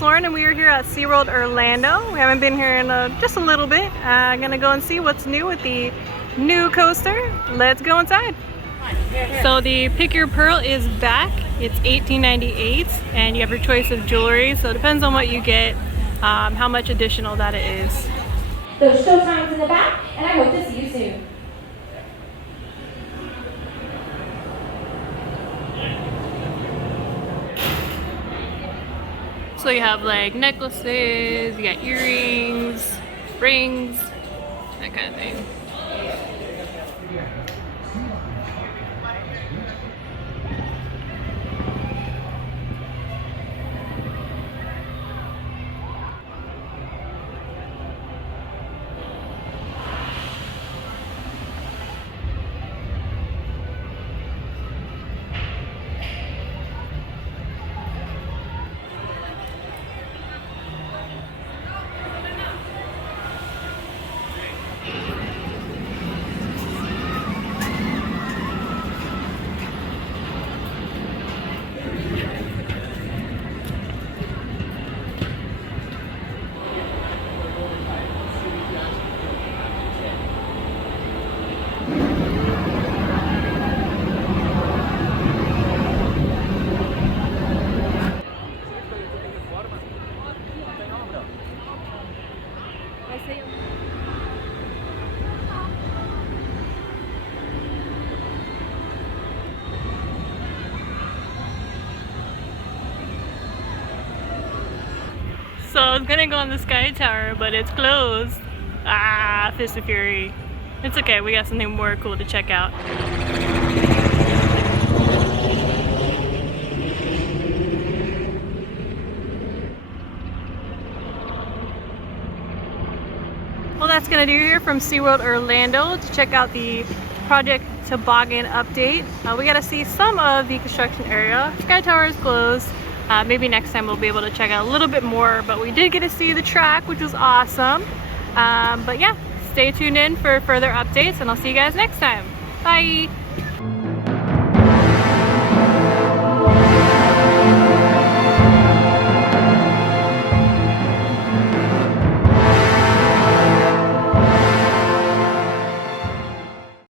it's Lauren and we are here at SeaWorld Orlando. We haven't been here in just a little bit. Gonna go and see what's new with the new coaster. Let's go inside. So the Pick Your Pearl is back. It's $18.98 and you have your choice of jewelry. So it depends on what you get, how much additional that it is. Those show times in the back, and I hope to see you soon. So you have like necklaces, you got earrings, rings, that kind of thing. So I was gonna go on the Sky Tower, but it's closed. Ah, Fist of Fury. It's okay, we got something more cool to check out. Well, that's gonna do here from SeaWorld Orlando to check out the Project Toboggan update. We got to see some of the construction area. Sky Tower is closed. Maybe next time we'll be able to check out a little bit more, but we did get to see the track, which was awesome. But yeah, stay tuned in for further updates and I'll see you guys next time. Bye!